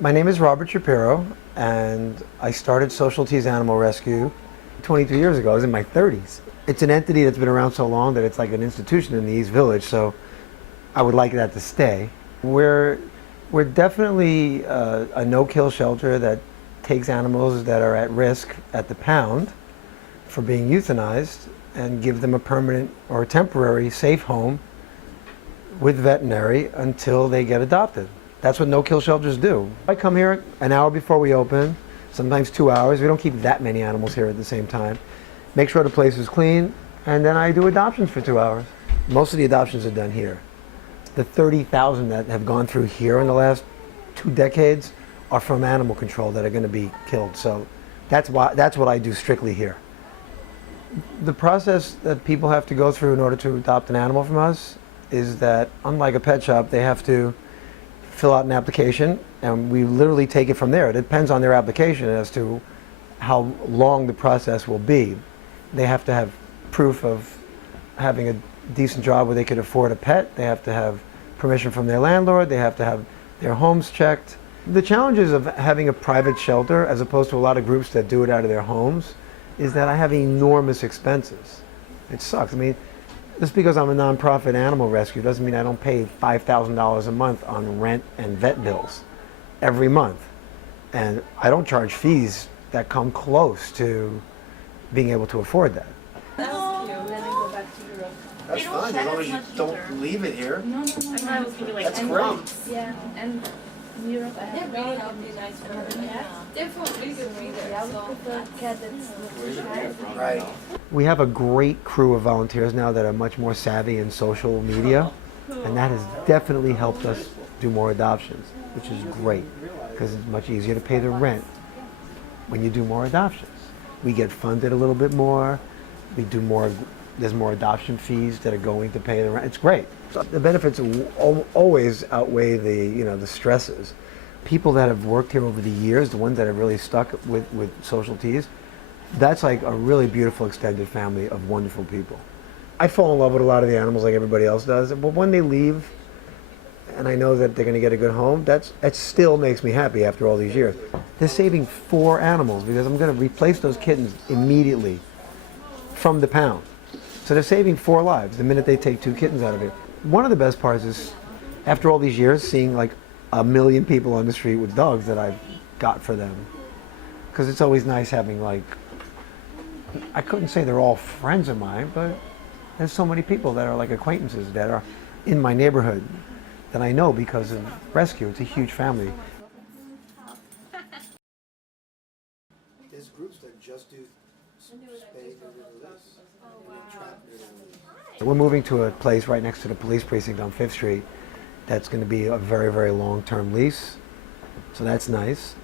My name is Robert Shapiro, and I started Social Tees Animal Rescue 22 years ago. I was in my 30s. It's an entity that's been around so long that it's like an institution in the East Village, so I would like that to stay. We're definitely a no-kill shelter that takes animals that are at risk at the pound for being euthanized and give them a permanent or a temporary safe home with veterinary until they get adopted. That's what no-kill shelters do. I come here an hour before we open, sometimes 2 hours. We don't keep that many animals here at the same time. Make sure the place is clean, and then I do adoptions for 2 hours. Most of the adoptions are done here. The 30,000 that have gone through here in the last 2 decades are from animal control that are going to be killed. So that's what I do strictly here. The process that people have to go through in order to adopt an animal from us is that, unlike a pet shop, they have to fill out an application, and we literally take it from there. It depends on their application as to how long the process will be. They have to have proof of having a decent job where they could afford a pet. They have to have permission from their landlord. They have to have their homes checked. The challenges of having a private shelter, as opposed to a lot of groups that do it out of their homes, is that I have enormous expenses. It sucks. I mean, just because I'm a nonprofit animal rescue doesn't mean I don't pay $5,000 a month on rent and vet bills every month. And I don't charge fees that come close to being able to afford that. Then I go back to Europe. That's fine, as long as you don't leave it here. No. I was thinking like That's and great. dogs. Yeah, and in Europe I have Really healthy, nice food. cat. They're from bigger breeders, Yeah, I would so prefer a cat that's Right. We have a great crew of volunteers now that are much more savvy in social media, and that has definitely helped us do more adoptions, which is great because it's much easier to pay the rent when you do more adoptions. We get funded a little bit more. We do more. There's more adoption fees that are going to pay the rent. It's great. So the benefits always outweigh the stresses. People that have worked here over the years, the ones that have really stuck with Social Tees, that's like a really beautiful extended family of wonderful people. I fall in love with a lot of the animals like everybody else does, but when they leave and I know that they're going to get a good home, that still makes me happy after all these years. They're saving 4 animals because I'm going to replace those kittens immediately from the pound. So they're saving 4 lives the minute they take 2 kittens out of here. One of the best parts is, after all these years, seeing like 1 million people on the street with dogs that I've got for them. Because it's always nice having, like, I couldn't say they're all friends of mine, but there's so many people that are like acquaintances that are in my neighborhood that I know because of rescue. It's a huge family. There's groups that just do spay and release. We're moving to a place right next to the police precinct on 5th Street that's going to be a very, very long-term lease. So that's nice.